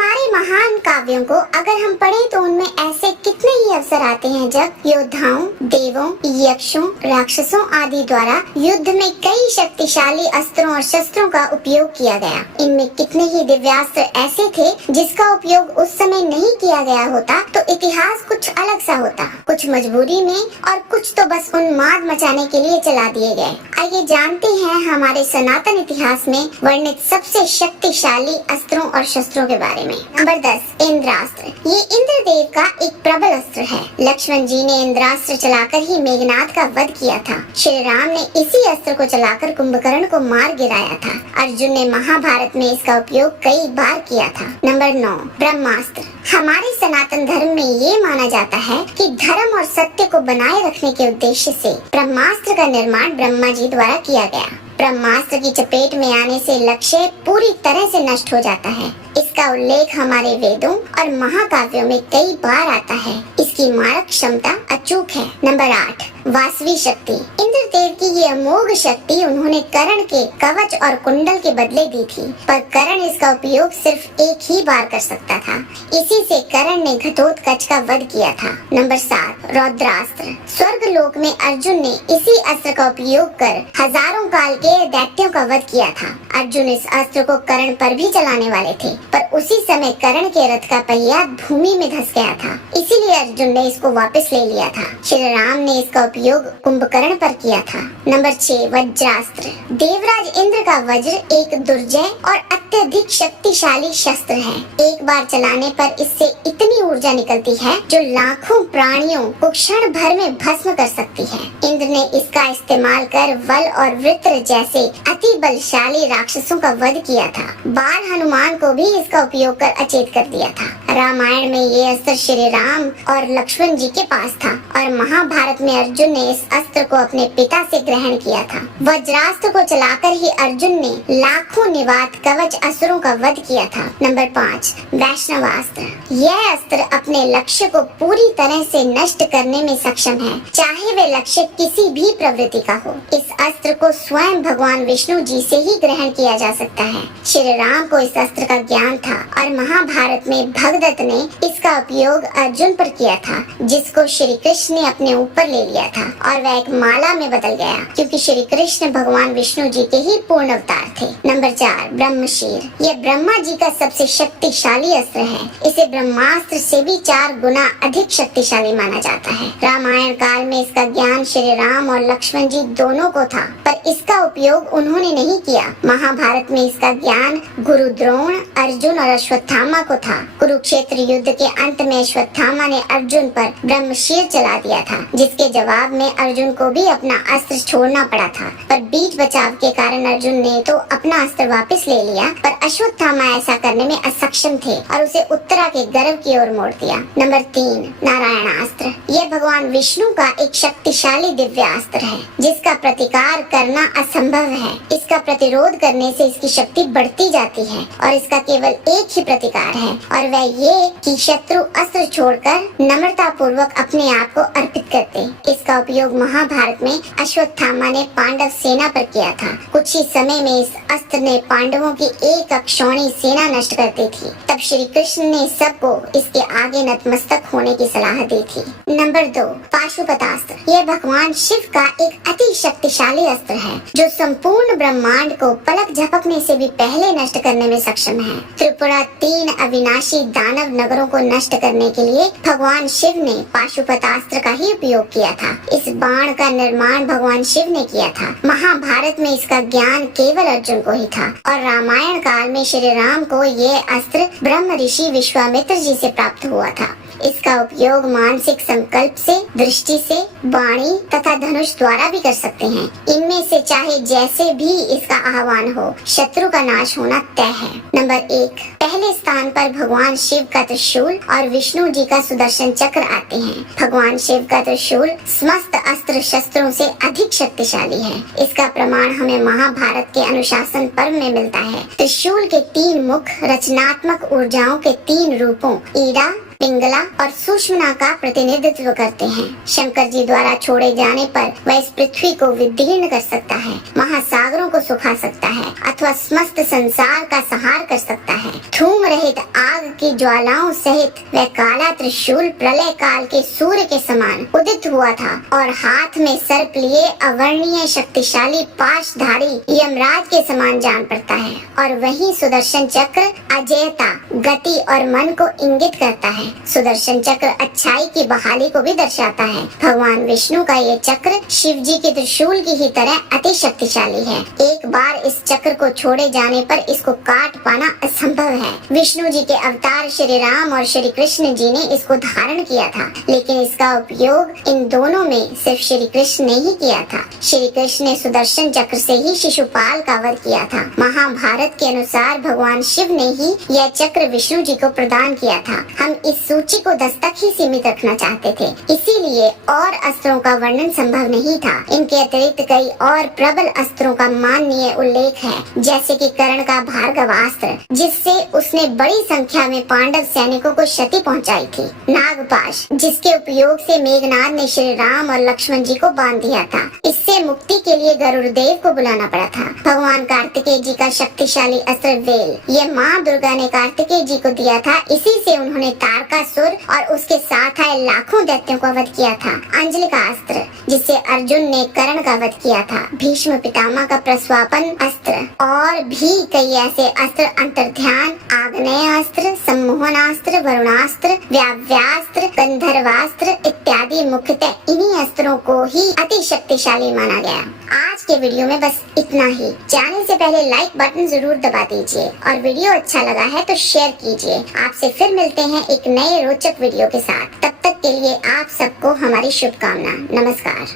हमारे महान काव्यों को अगर हम पढ़ें तो उनमें ऐसे कितने ही अवसर आते हैं जब योद्धाओं, देवों, यक्षों, राक्षसों आदि द्वारा युद्ध में कई शक्तिशाली अस्त्रों और शस्त्रों का उपयोग किया गया। इनमें कितने ही दिव्यास्त्र ऐसे थे जिसका उपयोग उस समय नहीं किया गया होता तो इतिहास कुछ अलग सा होता। कुछ मजबूरी में और कुछ तो बस उन्माद मचाने के लिए चला दिए गए। आइए जानते हैं हमारे सनातन इतिहास में वर्णित सबसे शक्तिशाली अस्त्रों और शस्त्रों के बारे में। नंबर 10, इंद्रास्त्र। ये इंद्रदेव का एक प्रबल अस्त्र है। लक्ष्मण जी ने इंद्रास्त्र चलाकर ही मेघनाद का वध किया था। श्री राम ने इसी अस्त्र को चलाकर कुंभकर्ण को मार गिराया था। अर्जुन ने महाभारत में इसका उपयोग कई बार किया था। नंबर 9, ब्रह्मास्त्र। हमारे सनातन धर्म में ये माना जाता है कि धर्म और सत्य को बनाए रखने के उद्देश्य से ब्रह्मास्त्र का निर्माण ब्रह्मा जी द्वारा किया गया। ब्रह्मास्त्र की चपेट में आने से लक्ष्य पूरी तरह से नष्ट हो जाता है। इसका उल्लेख हमारे वेदों और महाकाव्यों में कई बार आता है। इसकी मारक क्षमता अचूक है। नंबर 8, वासवी शक्ति। इंद्रदेव की ये अमोघ शक्ति उन्होंने कर्ण के कवच और कुंडल के बदले दी थी, पर कर्ण इसका उपयोग सिर्फ एक ही बार कर सकता था। इसी से कर्ण ने घटोत्कच का वध किया था। नंबर 7, रौद्रास्त्र। स्वर्ग लोक में अर्जुन ने इसी अस्त्र का उपयोग कर हजारों काल के दैत्यों का वध किया था। अर्जुन इस अस्त्र को कर्ण पर भी चलाने वाले थे, पर उसी समय कर्ण के रथ का पहिया भूमि में धंस गया था। इसीलिए अर्जुन ने इसको वापस ले लिया था। श्री राम ने इसका उपयोग कुंभकर्ण पर किया था। नंबर 6, वज्रास्त्र। देवराज इंद्र का वज्र एक दुर्जय और अत्यधिक शक्तिशाली शस्त्र है। एक बार चलाने पर इससे इतनी ऊर्जा निकलती है जो लाखों प्राणियों को क्षण भर में भस्म कर सकती है। इंद्र ने इसका इस्तेमाल कर वल और वृत्र जैसे अति बलशाली राक्षसों का वध किया था। बाल हनुमान को भी इसका उपयोग कर अचेत कर दिया था। रामायण में ये अस्त्र श्री राम और लक्ष्मण जी के पास था और महाभारत में अर्जुन ने इस अस्त्र को अपने पिता से ग्रहण किया था। वज्रास्त्र को चलाकर ही अर्जुन ने लाखों निवात कवच असुरों का वध किया था। नंबर 5, वैष्णवास्त्र। यह अस्त्र अपने लक्ष्य को पूरी तरह से नष्ट करने में सक्षम है, चाहे वे लक्ष्य किसी भी प्रवृत्ति का हो। इस अस्त्र को स्वयं भगवान विष्णु जी से ही ग्रहण किया जा सकता है। श्री राम को इस अस्त्र का ज्ञान था और महाभारत में भगदत्त ने इसका उपयोग अर्जुन पर किया था, जिसको श्री कृष्ण ने अपने ऊपर ले लिया था और वह एक माला में बदल गया, क्योंकि श्री कृष्ण भगवान विष्णु जी के ही पूर्ण अवतार थे। नंबर 4, ब्रह्मशीर। यह ब्रह्मा जी का सबसे शक्तिशाली अस्त्र है। इसे ब्रह्मास्त्र से भी 4 गुना अधिक शक्तिशाली माना जाता है। रामायण काल में इसका ज्ञान श्री राम और लक्ष्मण जी दोनों को था, पर इसका उपयोग उन्होंने नहीं किया। महाभारत में इसका ज्ञान गुरु द्रोण, अर्जुन और अश्वत्थामा को था। कुरुक्षेत्र युद्ध के अंत में अश्वत्थामा ने अर्जुन पर ब्रह्मशीर चला दिया था, जिसके जवाब में अर्जुन को भी अपना अस्त्र छोड़ना पड़ा था। पर बीच बचाव के कारण अर्जुन ने तो अपना अस्त्र वापस ले लिया, पर अश्वत्थामा ऐसा करने में असक्षम थे और उसे उत्तरा के गर्भ की ओर मोड़ दिया। नंबर 3, नारायणास्त्र। यह भगवान विष्णु का एक शक्तिशाली दिव्य अस्त्र है, जिसका प्रतिकार करना असंभव है। इसका प्रतिरोध करने से इसकी शक्ति बढ़ती जाती है और इसका केवल एक ही प्रतिकार है, और वह ये कि शत्रु अस्त्र छोड़कर नम्रता पूर्वक अपने आप को अर्पित करते। इसका उपयोग महाभारत में अश्वत्थामा ने पांडव सेना पर किया था। कुछ ही समय में इस अस्त्र ने पांडवों की एक अक्षौणी सेना नष्ट कर दी थी। तब श्री कृष्ण ने सबको इसके आगे नतमस्तक होने की सलाह दी थी। नंबर 2, पाशुपतास्त्र। यह भगवान शिव का एक अति शक्तिशाली अस्त्र है, जो संपूर्ण ब्रह्मांड को पलक झपकने से भी पहले नष्ट करने में सक्षम है। त्रिपुरा 3 अविनाशी दानव नगरों को नष्ट करने के लिए भगवान शिव ने पाशुपतास्त्र का ही उपयोग किया था। इस बाण का निर्माण भगवान शिव ने किया था। महाभारत में इसका ज्ञान केवल अर्जुन को ही था और रामायण काल में श्री राम को ये अस्त्र ब्रह्म ऋषि विश्वामित्र जी से प्राप्त हुआ था। इसका उपयोग मानसिक संकल्प से, दृष्टि से, वाणी तथा धनुष द्वारा भी कर सकते हैं। इनमें से चाहे जैसे भी इसका आह्वान हो, शत्रु का नाश होना तय है। नंबर 1, पहले स्थान पर भगवान शिव का त्रिशूल और विष्णु जी का सुदर्शन चक्र आते हैं। भगवान शिव का त्रिशूल समस्त अस्त्र शस्त्रों से अधिक शक्तिशाली है। इसका प्रमाण हमें महाभारत के अनुशासन पर्व में मिलता है। त्रिशूल के 3 मुख रचनात्मक ऊर्जाओं के 3 रूपों ईड़ा, पिंगला और सूक्ष्मना का प्रतिनिधित्व करते हैं। शंकर जी द्वारा छोड़े जाने पर वह इस पृथ्वी को विदीर्ण कर सकता है, महासागरों को सुखा सकता है अथवा समस्त संसार का संहार कर सकता है। धूम रहित आग की ज्वालाओं सहित वह काला त्रिशूल प्रलय काल के सूर्य के समान उदित हुआ था और हाथ में सर्प लिए अवर्णीय शक्तिशाली पाशधारी यमराज के समान जान पड़ता है। और वही सुदर्शन चक्र अजेयता, गति और मन को इंगित करता है। सुदर्शन चक्र अच्छाई की बहाली को भी दर्शाता है। भगवान विष्णु का ये चक्र शिव जी के त्रिशूल की ही तरह अति शक्तिशाली है। एक बार इस चक्र को छोड़े जाने पर इसको काट पाना असंभव है। विष्णु जी के अवतार श्री राम और श्री कृष्ण जी ने इसको धारण किया था, लेकिन इसका उपयोग इन दोनों में सिर्फ श्री कृष्ण ने ही किया था। श्री कृष्ण ने सुदर्शन चक्र से ही शिशुपाल का वध किया था। महाभारत के अनुसार भगवान शिव ने ही यह चक्र विष्णु जी को प्रदान किया था। हम इस सूची को 10 तक ही सीमित रखना चाहते थे, इसीलिए और अस्त्रों का वर्णन संभव नहीं था। इनके अतिरिक्त कई और प्रबल अस्त्रों का माननीय उल्लेख है, जैसे कि कर्ण का भार्गवास्त्र, जिससे उसने बड़ी संख्या में पांडव सैनिकों को क्षति पहुंचाई थी। नागपाश, जिसके उपयोग से मेघनाद ने श्री राम और लक्ष्मण जी को बांध दिया था। इससे मुक्ति के लिए गरुड़ देव को बुलाना पड़ा था। भगवान कार्तिकेय जी का शक्तिशाली अस्त्र वेल, ये माँ दुर्गा ने कार्तिकेय जी को दिया था। इसी से उन्होंने तारकासुर और उसके साथ आए लाखों दैत्यों का वध किया था। अंजलि का अस्त्र, जिससे अर्जुन ने कर्ण का वध किया था। भीष्म पितामह का प्रस्वापन अस्त्र और भी कई ऐसे अस्त्र, अंतर्ध्यान, आग्नेय अस्त्र, सम्मोहनास्त्र, वरुणास्त्र, व्याव्यास्त्र, गंधर्वास्त्र इत्यादि मुख्यतः इन्हीं अस्त्रों को ही अति शक्तिशाली माना गया। आज के वीडियो में बस इतना ही। जाने से पहले लाइक बटन जरूर दबा दीजिए और वीडियो अच्छा लगा है तो शेयर कीजिए। आपसे फिर मिलते हैं एक नए रोचक वीडियो के साथ। तब तक के लिए आप सबको हमारी शुभकामना। नमस्कार।